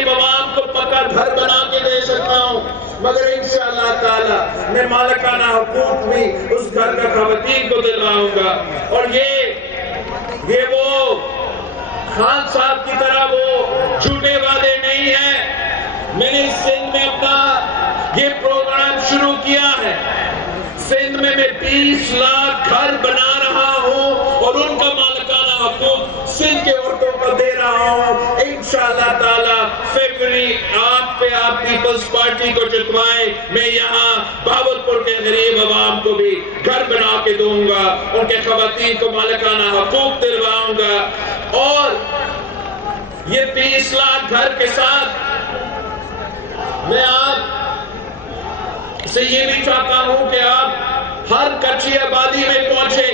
غریب عوام کو پکا گھر بنا کے دے سکتا ہوں، مگر انشاءاللہ تعالی میں مالکانہ حقوق بھی اس گھر کا خواتین کو دلواؤں گا۔ اور یہ وہ خان صاحب کی طرح وہ جھوٹے وعدے نہیں ہیں۔ میں نے سندھ میں اپنا یہ پروگرام شروع کیا ہے، سندھ میں 20 لاکھ گھر بنا رہا ہوں اور ان کا مالکانہ حقوق سندھ کے عورتوں کو دے رہا ہوں۔ انشاءاللہ تعالی فیبرری آپ پیپلز پارٹی کو جتوائیں، میں یہاں بہاولپور کے غریب عوام کو بھی گھر بنا کے دوں گا، ان کے خواتین کو مالکانہ حقوق دلواؤں گا۔ اور یہ 20 لاکھ گھر کے ساتھ میں آپ سے یہ بھی چاہتا ہوں کہ آپ ہر کچی آبادی میں پہنچے،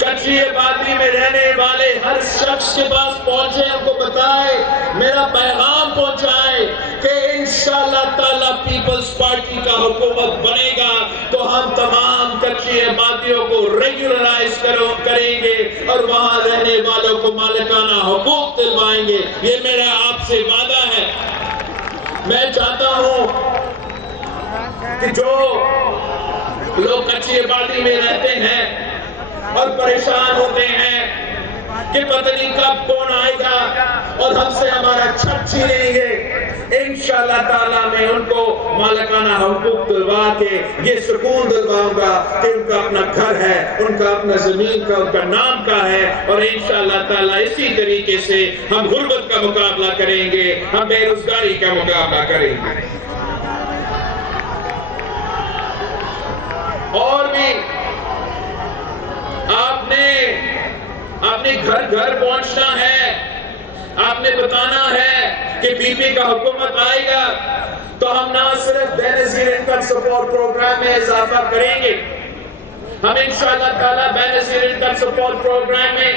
کچی آبادی میں رہنے والے ہر شخص کے پاس پہنچے، ان کو بتائے، میرا پیغام پہنچائے کہ انشاءاللہ تعالی پیپلز پارٹی کا حکومت بنے گا تو ہم تمام کچی آبادیوں کو ریگولرائز کریں گے اور وہاں رہنے والوں کو مالکانہ حقوق دلوائیں گے۔ یہ میرا آپ سے وعدہ ہے۔ میں چاہتا ہوں کہ جو لوگ کچی آبادی میں رہتے ہیں اور پریشان ہوتے ہیں کہ پتہ نہیں کب کون آئے گا اور ہم سے ہمارا چھت چھینیں گے، انشاءاللہ تعالیٰ میں ان کو مالکانہ حقوق دلوا کے یہ سکون دلواؤں گا کہ ان کا اپنا گھر ہے، ان کا اپنا زمین کا، ان کا نام کا ہے، اور انشاءاللہ تعالیٰ اسی طریقے سے ہم غربت کا مقابلہ کریں گے، ہم بے روزگاری کا مقابلہ کریں گے۔ اور بھی آپ نے گھر گھر پہنچنا ہے، آپ نے بتانا ہے کہ پی پی کا حکومت آئے گا تو ہم نہ صرف بے نظیر انکم سپورٹ پروگرام میں اضافہ کریں گے، ہم انشاءاللہ تعالیٰ بے نظیر انکم سپورٹ پروگرام میں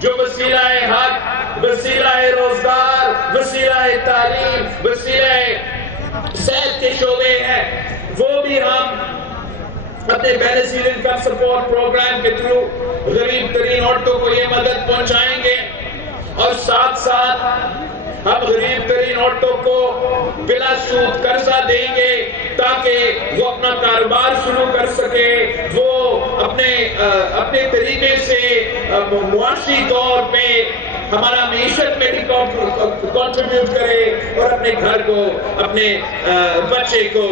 جو وسیلہ حق، وسیلہ روزگار، وسیلہ تعلیم، وسیلہ صحت کے شعبے ہیں، وہ بھی ہم اپنے بے نظیر انکم سپورٹ پروگرام کے تھرو غریب ترین عورتوں کو یہ مدد پہنچائیں گے، اور ساتھ ساتھ ہم غریب ترین عورتوں کو بلا سود قرضہ دیں گے تاکہ وہ اپنا کاروبار شروع کر سکے، وہ اپنے طریقے سے معاشی طور پہ ہمارا معیشت میں بھی کنٹریبیوٹ کرے اور اپنے گھر کو، اپنے بچے کو۔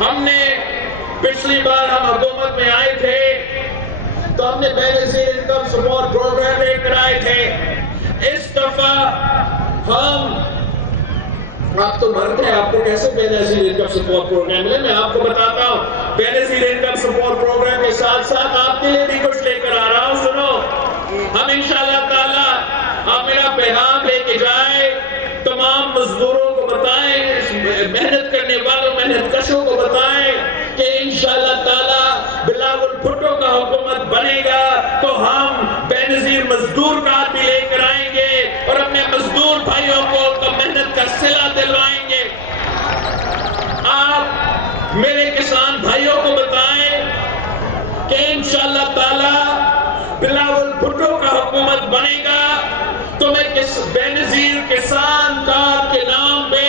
ہم نے پچھلی بار ہم حکومت میں آئے تھے تو ہم نے بے نظیر انکم سپورٹ پروگرام لے کر آئے تھے، اس دفعہ آپ تو مرتے ہیں، آپ کو کیسے بے نظیر انکم سپورٹ پروگرام لے؟ میں آپ کو بتاتا ہوں، بے نظیر انکم سپورٹ پروگرام کے ساتھ ساتھ آپ کے لیے بھی کچھ لے کر آ رہا ہوں۔ سنو، ہم انشاءاللہ تعالیٰ، آپ میرا پیغام لے کے جائیں، تمام مزدوروں کو بتائیں، محنت کرنے والوں، محنت کشوں کو بتائیں کہ انشاءاللہ تعالیٰ بلاول بھٹو کا حکومت بنے گا تو ہم بے نظیر مزدور کارڈ بھی لے کر آئیں گے اور اپنے مزدور بھائیوں کو ان کا محنت کا صلہ دلوائیں گے۔ آپ میرے کسان بھائیوں کو بتائیں کہ انشاءاللہ تعالیٰ بلاول بھٹو کا حکومت بنے گا تو میں بے نظیر کسان کارڈ کے نام پہ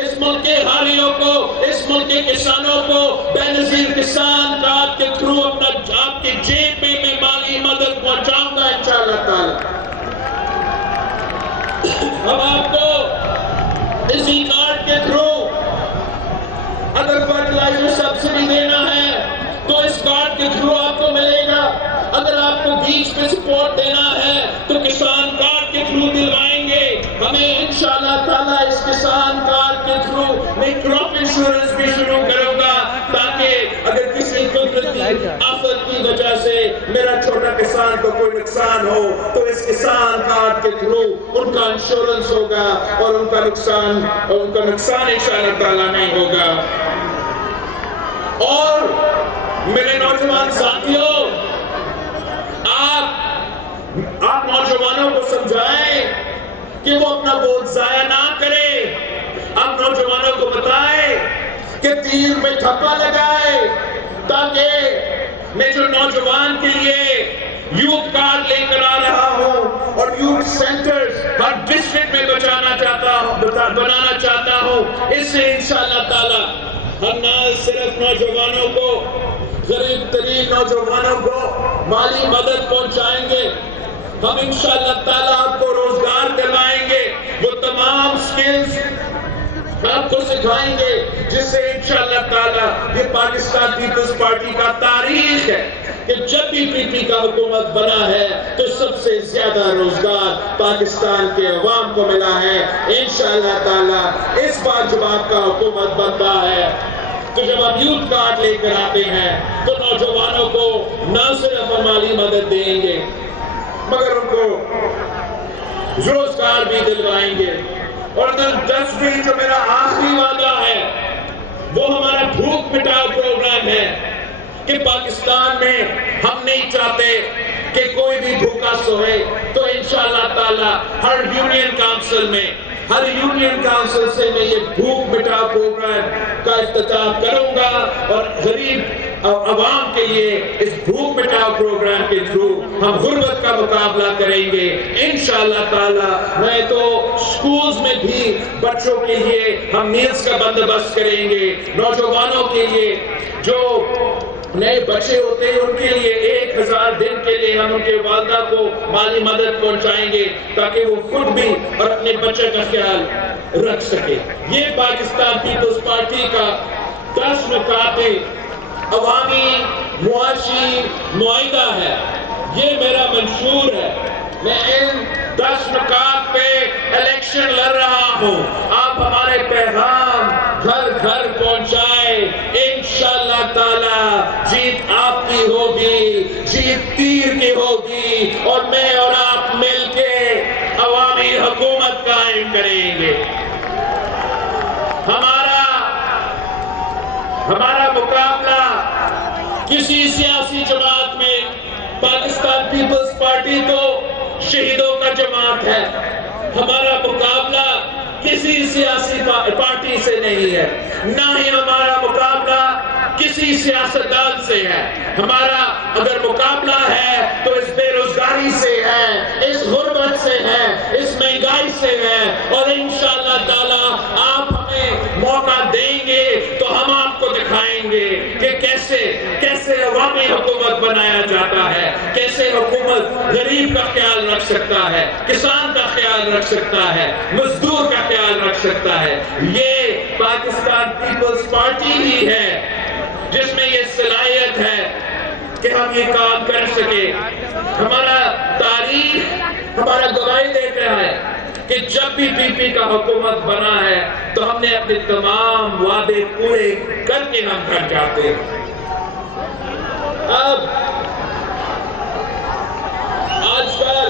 اس ملک کے حالیوں کو، اس ملک کے کسانوں کو بے نظیر کسان کارڈ کے تھرو اپنا آپ کی جیب میں مالی مدد پہنچاؤں گا انشاءاللہ تعالی۔ اب آپ کو اسی کارڈ کے تھرو اگر فرٹیلائزر سبسڈی دینا ہے تو اس کارڈ کے تھرو آپ کو ملے گا، اگر آپ کو بیج پہ سپورٹ دینا ہے تو کسان کارڈ کے تھرو دلوائیں گے۔ ہمیں انشاءاللہ تعالیٰ اس کسان کارڈ کے تھرو میں کراپ انشورنس بھی شروع کروں گا تاکہ اگر کسی قدرتی آفت کی وجہ سے میرا چھوٹا کسان کو کوئی نقصان ہو تو اس کسان کارڈ کے تھرو ان کا انشورنس ہوگا اور ان کا نقصان انشاءاللہ تعالیٰ نہیں ہوگا۔ اور میرے نوجوان ساتھیوں، آپ نوجوانوں کو سمجھائیں کہ وہ اپنا ووٹ ضائع نہ کرے، آپ نوجوانوں کو بتائیں کہ تیر میں تھپا لگائے تاکہ میں جو نوجوان کے لیے یوتھ کارڈ لے کر آ رہا ہوں اور یوتھ سینٹرز ہر ڈسٹرکٹ میں بنانا چاہتا ہوں، اس سے انشاءاللہ تعالی ہم نہ صرف نوجوانوں کو، غریب ترین نوجوانوں کو مالی مدد پہنچائیں گے، ہم انشاءاللہ تعالی آپ کو روزگار دلائیں گے، وہ تمام سکلز آپ کو سکھائیں گے جس سے انشاءاللہ تعالی یہ پاکستان پیپلز پارٹی کا تاریخ ہے کہ جب بھی پی پی کا حکومت بنا ہے تو سب سے زیادہ روزگار پاکستان کے عوام کو ملا ہے۔ انشاءاللہ تعالی اس بار جب آپ کا حکومت بنتا ہے تو جب ہم یوتھ کارڈ لے کر آتے ہیں تو نوجوانوں کو نہ صرف مالی مدد دیں گے مگر ان کو روزگار بھی دلوائیں گے۔ اور 10 جو میرا آخری وعدہ ہے وہ ہمارا بھوک مٹاؤ پروگرام ہے کہ پاکستان میں ہم نہیں چاہتے کہ کوئی بھی بھوکا سوئے، تو انشاءاللہ تعالی ہر یونین کانسل سے میں یہ بھوک مٹاؤ پروگرام کا افتتاح کروں گا اور غریب عوام کے لیے اس بھوک مٹاؤ پروگرام کے تھرو ہم غربت کا مقابلہ کریں گے انشاءاللہ تعالی۔ میں تو سکولز میں بھی بچوں کے لیے ہم میلز کا بندوبست کریں گے، نوجوانوں کے لیے جو نئے بچے ہوتے ہیں ان کے لیے 1000 دن کے لیے ہم ان کے والدہ کو مالی مدد پہنچائیں گے تاکہ وہ خود بھی اور اپنے بچے کا خیال رکھ سکے۔ یہ پاکستان پیپلز پارٹی کا 10 نکاتے عوامی معاشی معاہدہ ہے، یہ میرا منشور ہے۔ میں ان 10 نکات پہ الیکشن لڑ رہا ہوں، آپ ہمارے پیغام گھر گھر پہنچائیں، انشاءاللہ تعالی جیت آپ کی ہوگی، جیت تیر کی ہوگی اور میں اور آپ مل کے عوامی حکومت قائم کریں گے۔ ہمارا مقابلہ کسی سیاسی جماعت میں، پاکستان پیپلز پارٹی تو شہیدوں کا جماعت ہے، ہمارا مقابلہ کسی سیاسی پارٹی سے نہیں ہے، نہ ہی ہمارا مقابلہ کسی سیاستدان سے ہے۔ ہمارا اگر مقابلہ ہے تو اس بے روزگاری سے ہے، اس غربت سے ہے، اس مہنگائی سے ہے، اور انشاءاللہ تعالی آپ ہمیں موقع دیں گے تو ہم آپ کو دکھائیں گے کہ کیسے عوامی حکومت بنایا جاتا ہے، کیسے حکومت غریب کا خیال رکھ سکتا ہے، کسان کا خیال رکھ سکتا ہے، مزدور کا خیال رکھ سکتا ہے۔ یہ پاکستان پیپلز پارٹی ہی ہے جس میں یہ صلاحیت ہے کہ ہم یہ کام کر سکے۔ ہمارا تاریخ ہمارا گواہی دیتا ہے کہ جب بھی پی پی کا حکومت بنا ہے تو ہم نے اپنے تمام وعدے پورے کر کے ہم گھر جاتے ہیں۔ اب آج کل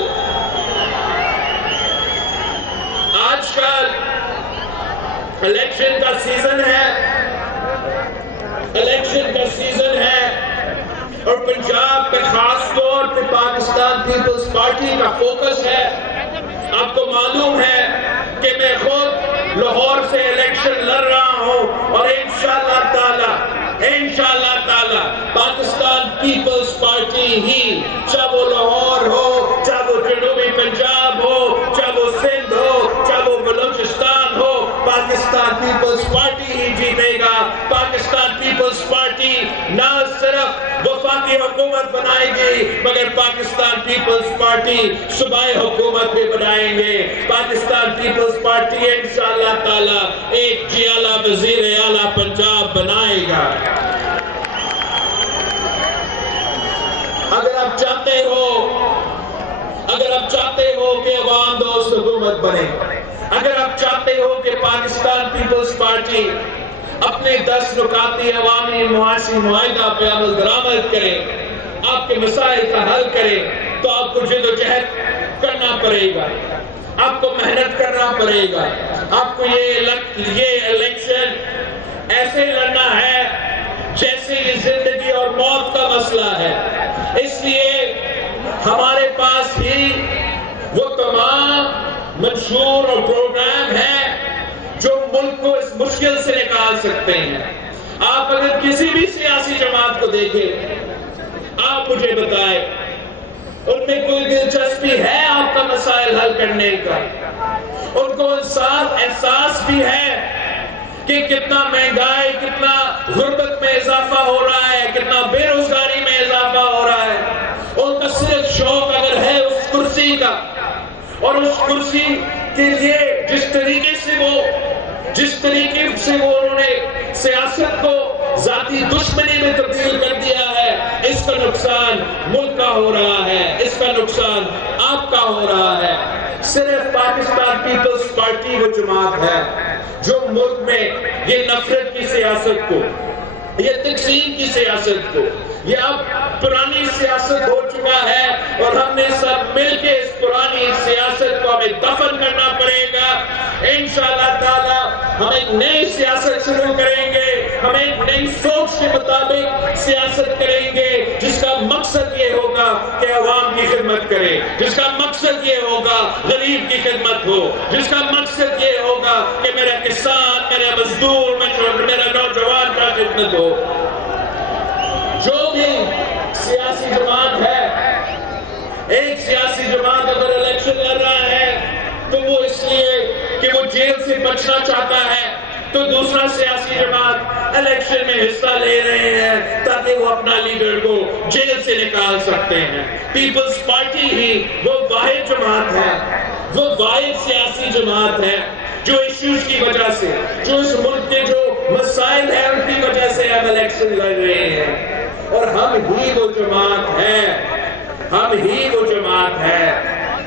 الیکشن کا سیزن ہے اور پنجاب پہ خاص طور پہ پاکستان پیپلز پارٹی کا فوکس ہے۔ آپ کو معلوم ہے کہ میں خود لاہور سے الیکشن لڑ رہا ہوں اور انشاءاللہ تعالی پاکستان پیپلز پارٹی ہی، چاہے وہ لاہور ہو، چاہے وہ جنوبی پنجاب ہو، چاہے وہ سندھ ہو، چاہے وہ بلوچستان ہو، پاکستان پیپلز پارٹی ہی جیتے گا۔ پاکستان پیپلز پارٹی نہ صرف وفاقی حکومت بنائے گی مگر پاکستان پیپلز پارٹی صوبائی حکومت بھی بنائیں گے۔ پاکستان پیپلز پارٹی انشاءاللہ تعالی ایک جیالہ وزیر اعلیٰ پنجاب بنائے گا۔ اگر آپ چاہتے ہو کہ عوام دوست حکومت بنے، اگر آپ چاہتے ہو کہ پاکستان پیپلز پارٹی اپنے 10 نکاتی عوامی معاشی معاہدہ پہ عمل درآمد کرے، آپ کے مسائل کا حل کرے، تو آپ کو جد و جہد کرنا پڑے گا، آپ کو محنت کرنا پڑے گا، آپ کو یہ الیکشن ایسے لڑنا ہے جیسے یہ زندگی اور موت کا مسئلہ ہے۔ اس لیے ہمارے پاس ہی وہ تمام منشور اور پروگرام ہیں جو ملک کو اس مشکل سے نکال سکتے ہیں۔ آپ اگر کسی بھی سیاسی جماعت کو دیکھیں مجھے بتائے ان میں کوئی دلچسپی ہے آپ کا مسائل حل کرنے کا؟ ان کو احساس بھی ہے کہ کتنا مہنگائی، کتنا غربت میں اضافہ ہو رہا ہے، کتنا بے روزگاری میں اضافہ ہو رہا ہے؟ ان کا صرف شوق اگر ہے اس کرسی کا، اور اس کرسی کے لیے جس طریقے سے وہ انہوں نے سیاست کو ذاتی دشمنی میں تبدیل کر دیا ہے، اس کا نقصان ملک کا ہو رہا ہے، اس کا نقصان آپ کا ہو رہا ہے۔ صرف پاکستان پیپلز پارٹی وہ جماعت ہے جو ملک میں یہ نفرت کی سیاست کو، یہ تقسیم کی سیاست کو، یہ اب پرانی سیاست ہو چکا ہے، اور ہم نے سب مل کے اس پرانی سیاست کو ہمیں دفن کرنا پڑے گا۔ انشاءاللہ تعالی ہم ایک نئی سیاست شروع کریں گے، ہم ایک نئی سوچ کے مطابق سیاست کریں گے، جس کا مقصد یہ ہوگا کہ عوام کی خدمت کرے، جس کا مقصد یہ ہوگا غریب کی خدمت ہو، جس کا مقصد یہ ہوگا کہ میرا کسان، میرا مزدور، میرا نوجوان کا خدمت ہو۔ جو بھی سیاسی جماعت ہے، ایک سیاسی جماعت اگر الیکشن لڑ رہا ہے تو وہ اس لیے کہ وہ جیل سے بچنا چاہتا ہے، تو دوسرا سیاسی جماعت الیکشن میں حصہ لے رہے ہیں تاکہ وہ اپنا لیڈر کو جیل سے نکال سکتے ہیں۔ پیپلز پارٹی ہی وہ واحد جماعت ہے، وہ واحد سیاسی جماعت ہے جو ایشوز کی وجہ سے، جو اس ملک کے جو مسائل ہیں ان کی وجہ سے ہم الیکشن لڑ رہے ہیں، اور ہم ہی وہ جماعت ہے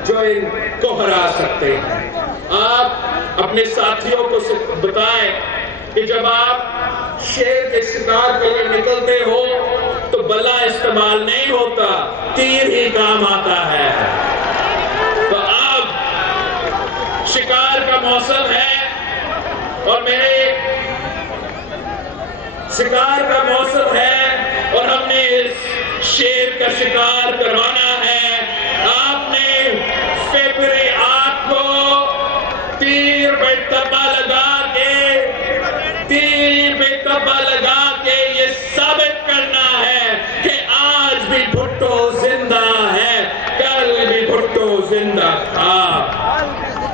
جو ان کو ہرا سکتے ہیں۔ آپ اپنے ساتھیوں کو بتائیں کہ جب آپ شیر کے شکار کے لیے نکلتے ہو تو بلا استعمال نہیں ہوتا، تیر ہی کام آتا ہے۔ تو اب شکار کا موسم ہے، اور شکار کا موسم ہے، اور ہم نے اس شیر کا شکار کروانا ہے۔ آپ نے فیبری 8 کو تیر پہ تپا لگا کے یہ ثابت کرنا ہے کہ آج بھی بھٹو زندہ ہے، کل بھی بھٹو زندہ تھا۔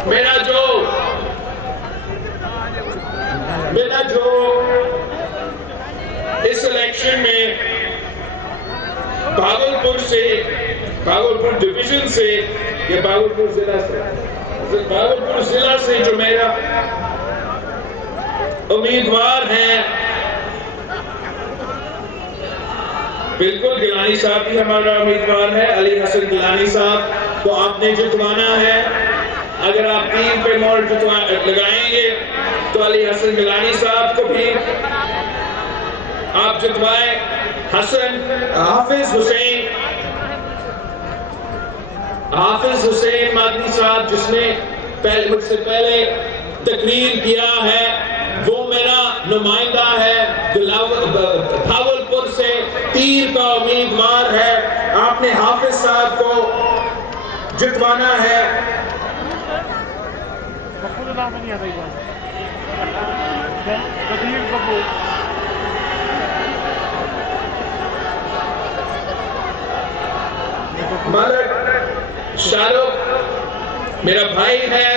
میرا جو اس الیکشن میں بھاگلپور ڈویژن سے یا بھاگلپور ضلع سے جو میرا امیدوار ہے، بالکل گیلانی صاحب بھی ہمارا امیدوار ہے، علی حسن گیلانی صاحب کو آپ نے جتوانا ہے۔ اگر آپ 3 پہ مور لگائیں گے تو علی حسن گیلانی صاحب کو بھی آپ جتوائیں۔ حافظ حسین مادنی صاحب جس نے مجھ سے پہلے تقریر کیا ہے، وہ میرا نمائندہ ہے، بھاگلپور سے تیر کا امیدوار ہے۔ آپ نے حافظ صاحب کو جتوانا ہے۔ ملک شاہ رخ میرا بھائی ہے،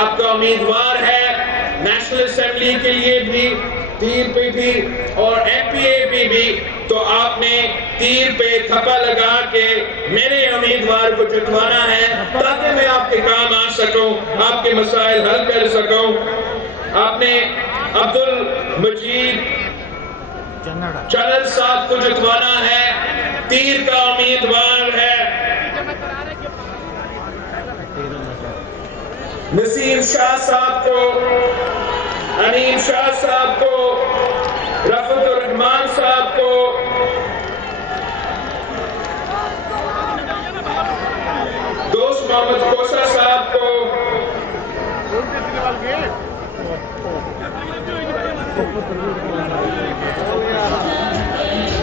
آپ کا امیدوار ہے نیشنل اسمبلی کے لیے بھی، تیر پہ بھی اور ایم پی اے پہ بھی، تو آپ نے تیر پہ تھپا لگا کے میرے امیدوار کو جتوانا ہے تاکہ میں آپ کے کام آ سکوں، آپ کے مسائل حل کر سکوں۔ آپ نے عبد المجید چنل صاحب کو جتوانا ہے، تیر کا امیدوار ہے۔ نسیم شاہ صاحب کو، انیم شاہ صاحب کو، رفعت الرحمان صاحب کو، دوست محمد کوسا صاحب کو،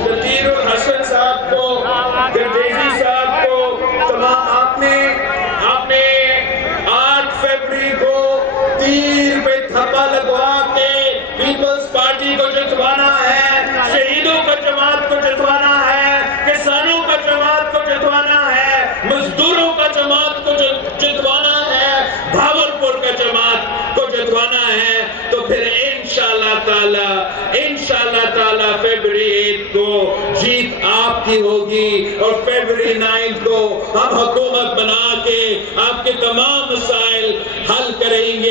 تطیر الحسن صاحب کو، گردیزی صاحب کو، تمام آپ نے 8 فروری کو تیر پہ تھپا لگوا کے پیپلز جماعت کو جتوانا ہے، بھاولپور کا جماعت کو جتوانا ہے، تو پھر انشاءاللہ تعالی فیبری 8 کو جیت آپ کی ہوگی، اور فیبری 9 کو ہم حکومت بنا کے آپ کے تمام مسائل حل کریں گے۔